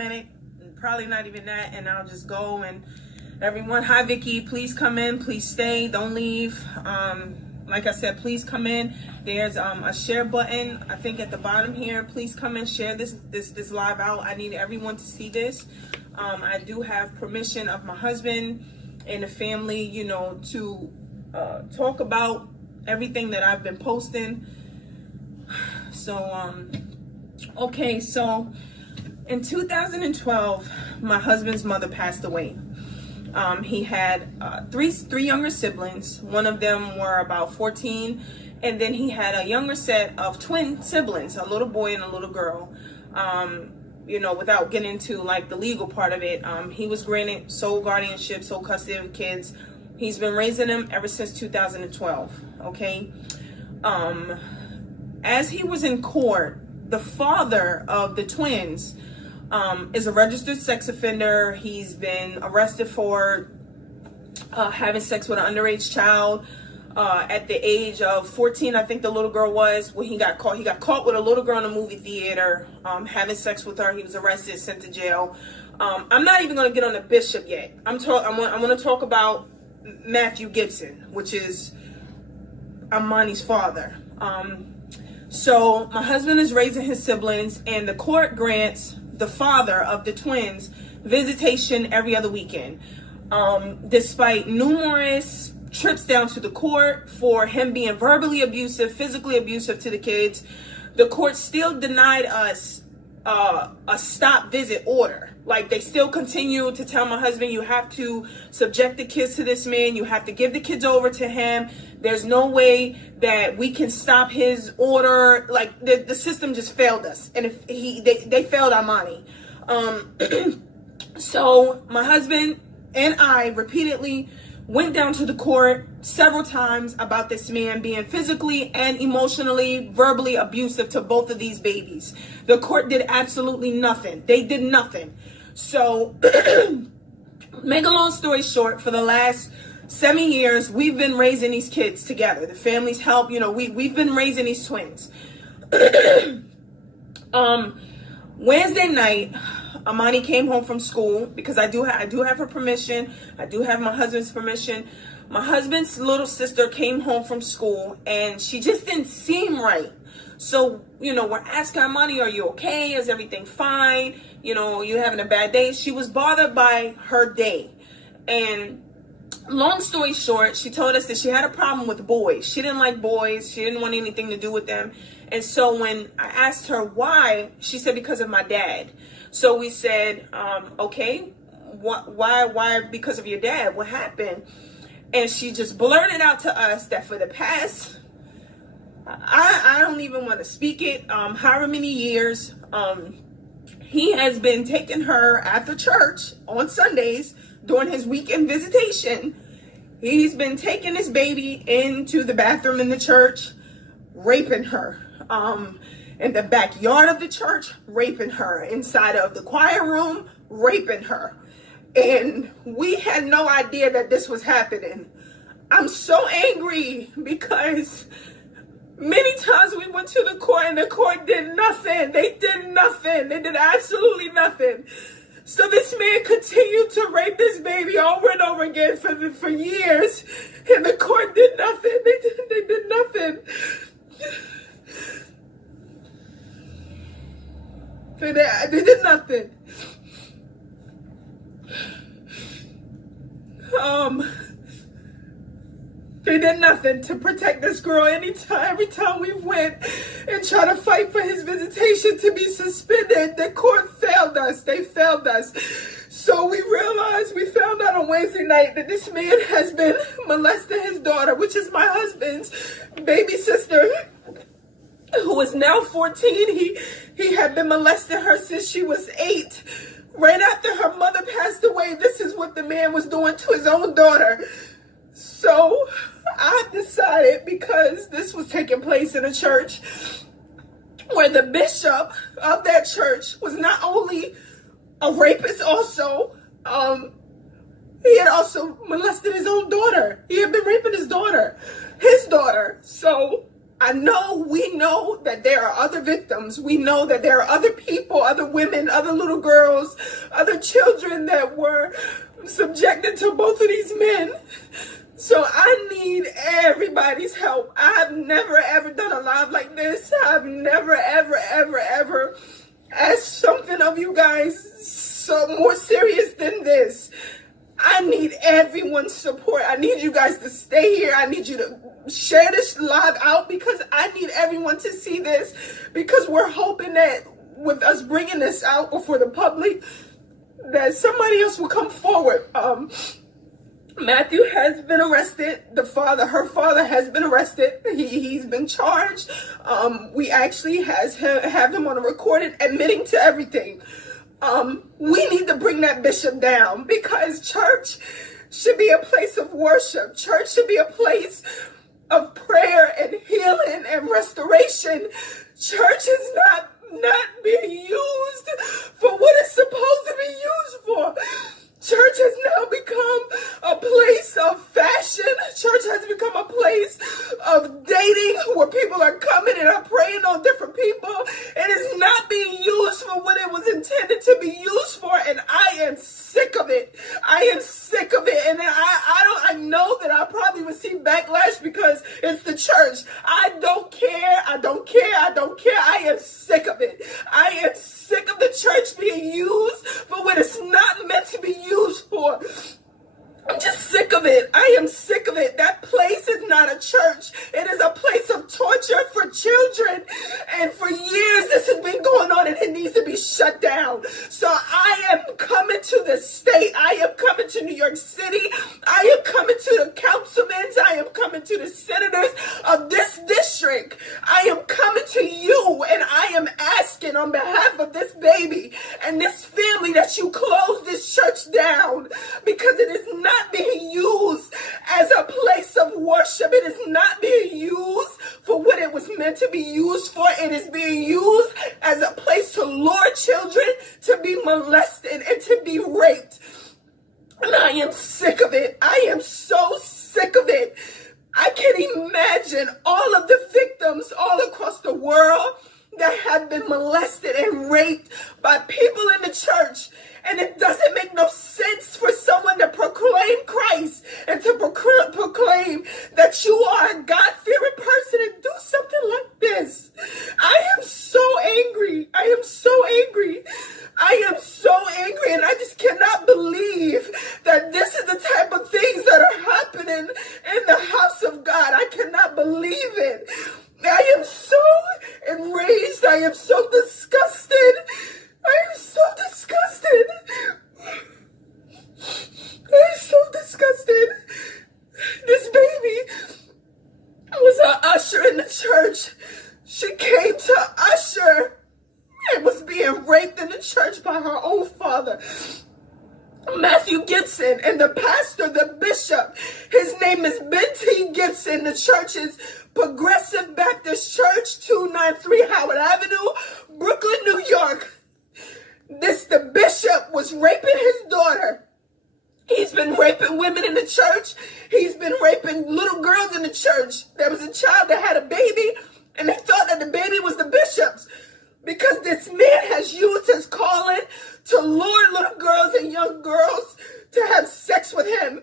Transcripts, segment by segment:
minute, probably not even that, and I'll just go. And everyone, hi Vicky, please come in, please stay, don't leave. Like I said, please come in. There's a share button, I think, at the bottom here. Please come and share this live out. I need everyone to see this. I do have permission of my husband and the family, you know, to talk about everything that I've been posting. So okay, so in 2012, my husband's mother passed away. He had three younger siblings. One of them were about 14, and then he had a younger set of twin siblings, a little boy and a little girl. You know, without getting into like the legal part of it, he was granted sole guardianship, sole custody of kids. He's been raising them ever since 2012. Okay. As he was in court, the father of the twins is a registered sex offender. He's been arrested for having sex with an underage child at the age of 14, I think the little girl was, when he got caught. He got caught with a little girl in a movie theater, having sex with her. He was arrested, sent to jail. I'm not even going to get on the bishop yet. I want to talk about Matthew Gibson, which is Amani's father. So my husband is raising his siblings, and the court grants the father of the twins visitation every other weekend. Despite numerous trips down to the court for him being verbally abusive, physically abusive to the kids, the court still denied us a stop visit order. Like, they still continue to tell my husband, you have to subject the kids to this man, you have to give the kids over to him. There's no way that we can stop his order. Like, the system just failed us, and if they failed Amani. So my husband and I repeatedly went down to the court several times about this man being physically and emotionally, verbally abusive to both of these babies. The court did absolutely nothing. They did nothing. So, make a long story short, for the last 7 years, we've been raising these kids together. The family's help, you know, we've been raising these twins. Wednesday night, Amani came home from school, because I do have her permission. I do have my husband's permission. My husband's little sister came home from school, and she just didn't seem right. So, you know, we're asking Amani, are you okay? Is everything fine? You know, you having a bad day? She was bothered by her day. And long story short, she told us that she had a problem with boys. She didn't like boys. She didn't want anything to do with them. And so when I asked her why, she said, because of my dad. So we said, okay, why because of your dad? What happened? And she just blurted out to us that for the past, I don't even want to speak it, however many years, he has been taking her after church on Sundays during his weekend visitation. He's been taking this baby into the bathroom in the church, raping her. In the backyard of the church, raping her. Inside of the choir room, raping her. And we had no idea that this was happening. I'm so angry because many times we went to the court and the court did nothing. They did nothing. They did absolutely nothing. So this man continued to rape this baby over and over again for years. And the court did nothing. They did nothing. They did nothing. They did nothing to protect this girl. Every time we went and tried to fight for his visitation to be suspended, the court failed us. They failed us. So we found out on Wednesday night that this man has been molesting his daughter, which is my husband's baby sister, who is now 14. He had been molesting her since she was 8. Right after her mother passed away, this is what the man was doing to his own daughter. So I decided, because this was taking place in a church where the bishop of that church was not only a rapist, also, he had also molested his own daughter. He had been raping his daughter. So We know that there are other victims. We know that there are other people, other women, other little girls, other children that were subjected to both of these men. So I need everybody's help. I've never ever done a live like this. I've never ever asked something of you guys so more serious than this. I need everyone's support. I need you guys to stay here. I need you to share this live out because I need everyone to see this, because we're hoping that with us bringing this out before the public, that somebody else will come forward. Matthew has been arrested. Her father has been arrested. He's been charged. We actually have him on a recording admitting to everything. We need to bring that bishop down, because church should be a place of worship. Church should be a place of prayer and healing and restoration. Church is not being used for what it's supposed to be used for. Church has now become a place of fashion. Church has become a place of dating where people are coming and are preying on different people. It is not being used for what it was intended to be used for, and I am sick of it. I am sick of it, and I know that I'll probably receive backlash because it's the church. I don't care. I am sick of it. I am sick of the church being used for what it's not meant to be used for. I'm just sick of it. I am sick of it. That place is not a church. It is a place of torture for children. And for years this has been going on, and it needs to be shut down. So I am coming to the state. I am coming to New York City. I am coming to the councilmen. I am coming to the senators of this district. I am coming to you, and I am asking on behalf of this baby and this family that you close this church down, because it is not being used as a place of worship. It is not being used for what it was meant to be used for. It is being used as a place to lure children to be molested and to be raped. And I am sick of it. I am so sick of it. I can't imagine all of the victims all across the world that have been molested and raped by people in the church. And it doesn't make no sense for someone to proclaim Christ and to proclaim that you are a God-fearing person and do something like this. I am so angry. I am so angry. I am so angry, and I just cannot believe that this is the type of things that are happening in the house of God. I cannot believe it. I am so enraged. I am so disgusted. I am so disgusted. I am so disgusted. This baby was an usher in the church. She came to usher and was being raped in the church by her own father, Matthew Gibson, and the pastor, the bishop, his name is Ben T. Gibson. The church is Progressive Baptist Church, 293 Howard Avenue, Brooklyn, New York. The bishop was raping his daughter. He's been raping women in the church. He's been raping little girls in the church. There was a child that had a baby, and they thought that the baby was the bishop's, because this man has used his calling to lure little girls and young girls to have sex with him.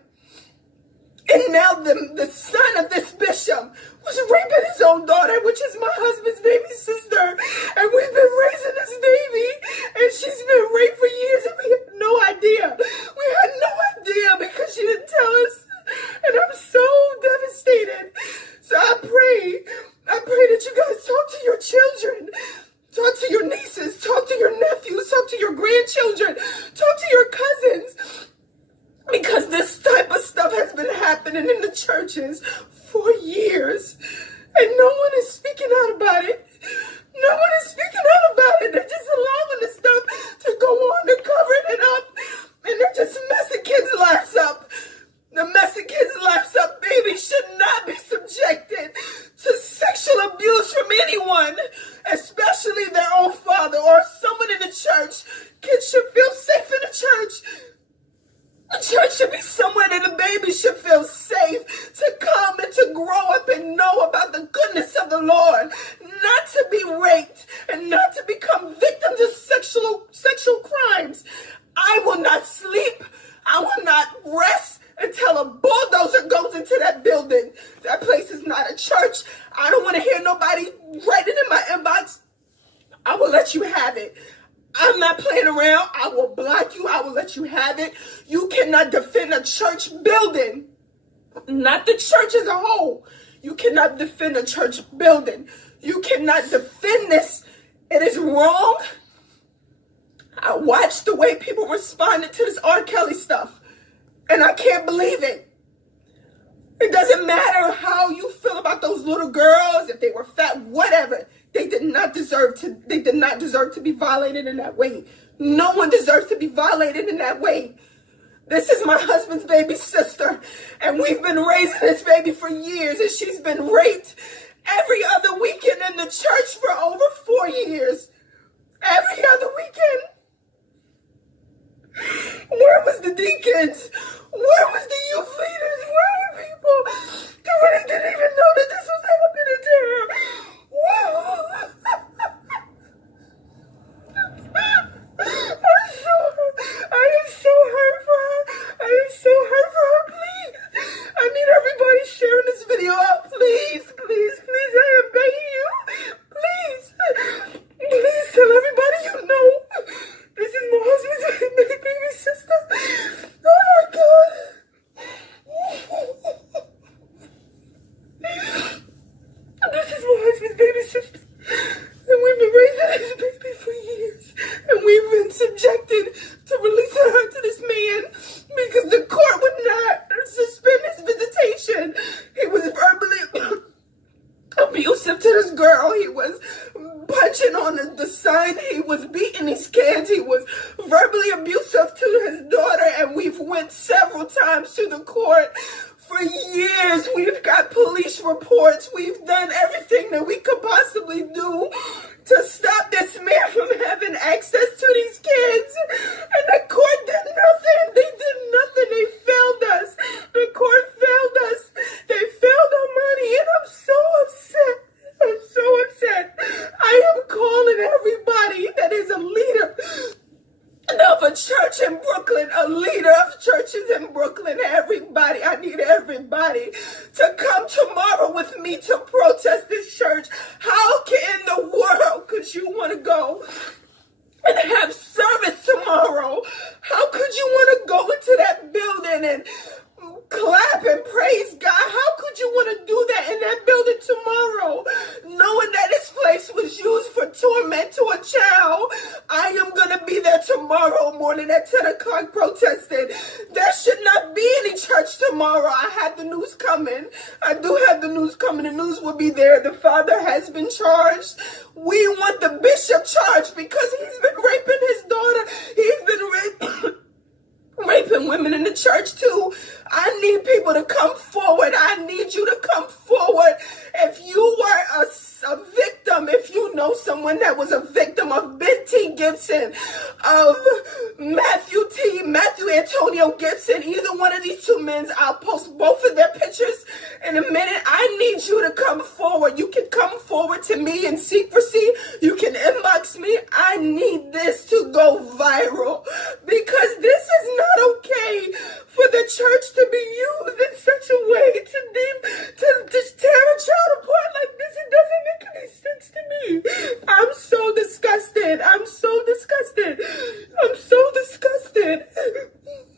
And now the son of this bishop was raping his own daughter, which is my husband's baby sister. And we've been raising this baby, and she's been raped for years, and we had no idea. We had no idea because she didn't tell us. And I'm so devastated. So I pray that you guys talk to your children. Talk to your nieces. Talk to your nephews. Talk to your grandchildren. Talk to your cousins. Because this type of stuff has been happening in the churches for years. And no one is speaking out about it. No one is speaking out about it. They're just allowing this stuff to go on. They're covering it up. And they're just messing kids' lives up. The messing kids' lives up. Babies should not be subjected to sexual abuse from anyone, especially their own father or someone in the church. Kids should feel safe in the church. The church should be somewhere that the baby should feel safe to come and to grow up and know about the goodness of the Lord, not to be raped and not to become victims of sexual crimes. I will not sleep. I will not rest until a bulldozer goes into that building. That place is not a church. I don't want to hear nobody writing in my inbox. I will let you have it. I'm not playing around. I will block you. I will let you have it. You cannot defend a church building. Not the church as a whole. You cannot defend a church building. You cannot defend this. It is wrong. I watched the way people responded to this R. Kelly stuff, and I can't believe it. It doesn't matter how you feel about those little girls, if they were fat, whatever. They did not deserve to be violated in that way. No one deserves to be violated in that way. This is my husband's baby sister, and we've been raising this baby for years, and she's been raped every other weekend in the church for over 4 years. Every other weekend. Where was the deacons? Where was the youth leaders? Where were people? They didn't even know that this was happening to her. I am so hurt for her. I am so hurt for her. Please, I need everybody sharing this video out. Please, please, please. I am begging you. Please, please tell everybody you know. This is my husband's baby sister. Oh my God. This is my husband's baby sister. And we've been raising this baby for years. And we've been subjected to releasing her to this man because the court would not suspend his visitation. He was verbally abusive to this girl. He was punching on the sign. He was beating these kids. He was verbally abusive to his daughter. And we've went several times to the court. For years, we've got police reports. We've done everything that we could possibly do to stop this man from having access to these kids. And the court did nothing. They did nothing. They failed us. The court failed us. They failed our money. And I'm so upset. I'm so upset. I am calling everybody that is a leader of a church in Brooklyn, a leader of churches in Brooklyn, everybody, I need everybody to come tomorrow with me to protest this church. How in the world could you want to go and have service tomorrow? How could you want to go into that building and clap and praise God? How could you want to do that in that building tomorrow, knowing that this place was used for torment to a child? I am going to be there tomorrow morning at 10 o'clock protesting. There should not be any church tomorrow. I had the news coming. I do have the news coming. The news will be there. The father has been charged. We want the bishop charged because he's been raping his daughter. He's been raping women in the church too. I need people to come forward. I need you to come forward. If you were a victim, if you know someone that was a victim of Ben T. Gibson, of Matthew Antonio Gibson, either one of these two men, I'll post both of their pictures in a minute. I need you to come forward. You can come forward to me in secrecy. You can inbox me. I need this to go viral because this is not okay for the church to be used in such a way to tear a child apart like this. It doesn't make any sense to me. I'm so disgusted. I'm so disgusted. I'm so disgusted.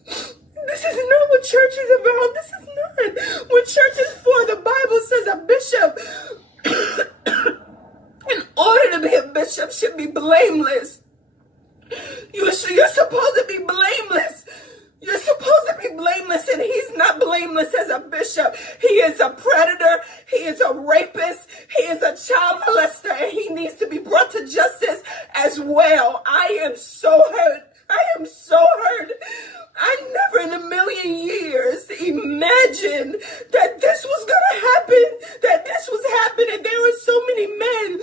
This is not what church is about. This is not what church is for. The Bible says a bishop, in order to be a bishop, should be blameless. You're supposed to be blameless. You're supposed to be blameless, and he's not blameless as a bishop. He is a predator. He is a rapist. He is a child molester, and he needs to be brought to justice as well. I am so hurt. I am so hurt. I never in a million years imagined that this was going to happen, that this was happening. There were so many men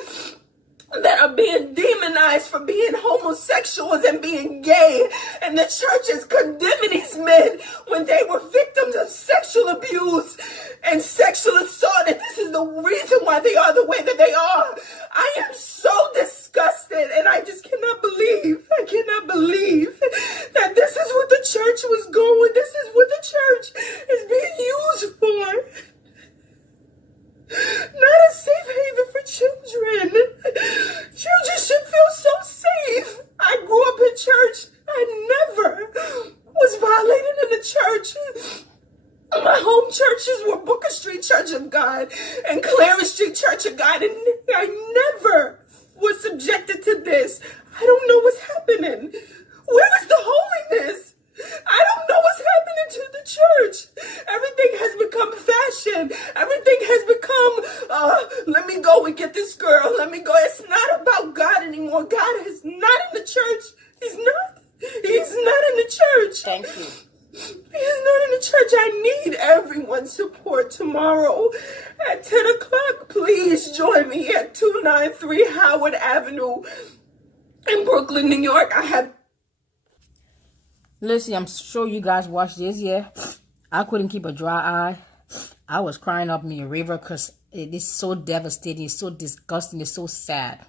that that are being demonized for being homosexuals and being gay. And the church is condemning these men when they were victims of sexual abuse and sexual assault. And this is the reason why they are the way that they are. I am so disgusted, and I just cannot believe that this is what the church was going. This is what the church is being used for. Not a safe haven for children. Children should feel so safe. I grew up in church. I never was violated in the church. My home churches were Booker Street Church of God and Clarence Street Church of God, and I never was subjected to this. I don't know what's happening. Where is the holiness? I don't know what's happening to the church. Everything has become fashion. Everything has become, let me go and get this girl. Let me go. It's not about God anymore. God is not in the church. He's not. He's not in the church. Thank you. He's not in the church. I need everyone's support tomorrow at 10 o'clock. Please join me at 293 Howard Avenue in Brooklyn, New York. Listen, I'm sure you guys watched this, yeah. I couldn't keep a dry eye. I was crying up me a river because it is so devastating, it's so disgusting, it's so sad.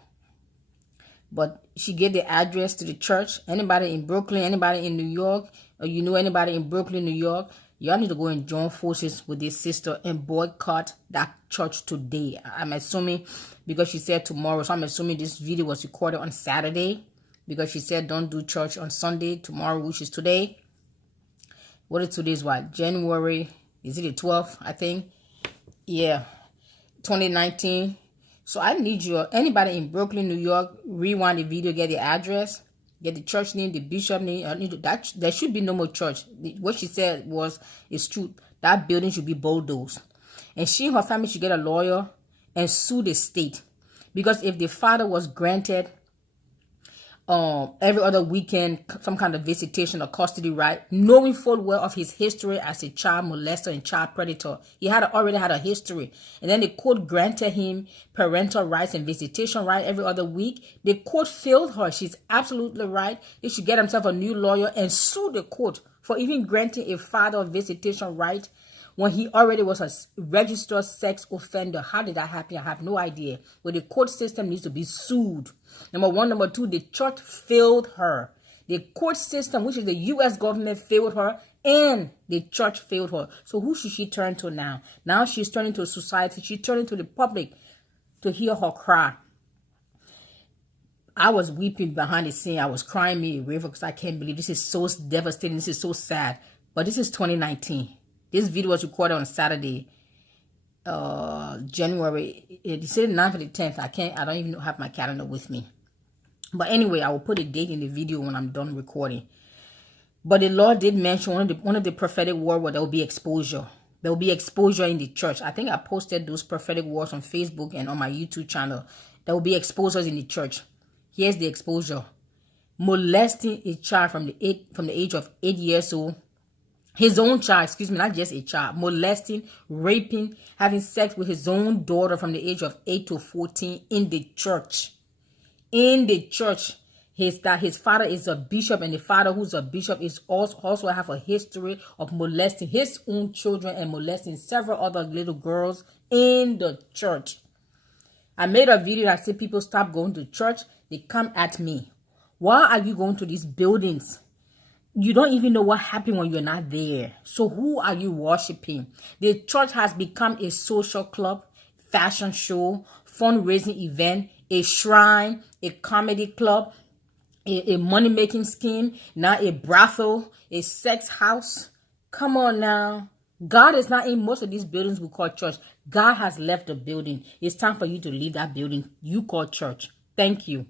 But she gave the address to the church. Anybody in Brooklyn, anybody in New York, or you know anybody in Brooklyn, New York, y'all need to go and join forces with this sister and boycott that church today. I'm assuming, because she said tomorrow, so I'm assuming this video was recorded on Saturday, because she said don't do church on Sunday, tomorrow, which is today. What is today's what? January, is it the 12th, I think? Yeah, 2019. So I need you, anybody in Brooklyn, New York, rewind the video, get the address, get the church name, the bishop name. There should be no more church. What she said is true. That building should be bulldozed. And she and her family should get a lawyer and sue the state. Because if the father was granted every other weekend some kind of visitation or custody right, knowing full well of his history as a child molester and child predator, he already had a history, and then the court granted him parental rights and visitation right every other week. The court failed her. She's absolutely right. He should get himself a new lawyer and sue the court for even granting a father visitation right when he already was a registered sex offender. How did that happen? I have no idea. But the court system needs to be sued. Number one. Number two, the church failed her. The court system, which is the U.S. government, failed her, and the church failed her. So who should she turn to now? Now she's turning to society. She's turning to the public to hear her cry. I was weeping behind the scene. I was crying me a river because I can't believe this is so devastating. This is so sad. But this is 2019. This video was recorded on Saturday, January. It said 9th or the 10th. I don't even have my calendar with me. But anyway, I will put a date in the video when I'm done recording. But the Lord did mention one of the prophetic words where there will be exposure. There will be exposure in the church. I think I posted those prophetic words on Facebook and on my YouTube channel. There will be exposures in the church. Here's the exposure. Molesting a child from the age of 8 years old. His own child, excuse me, not just a child. Molesting, raping, having sex with his own daughter from the age of 8 to 14 in the church. In the church. His father is a bishop, and the father who's a bishop is also have a history of molesting his own children and molesting several other little girls in the church. I made a video that said people stop going to church. They come at me. Why are you going to these buildings? You don't even know what happened when you're not there. So who are you worshiping? The church has become a social club, fashion show, fundraising event, a shrine, a comedy club, a money-making scheme, now a brothel, a sex house. Come on now. God is not in most of these buildings we call church. God has left the building. It's time for you to leave that building you call church. Thank you.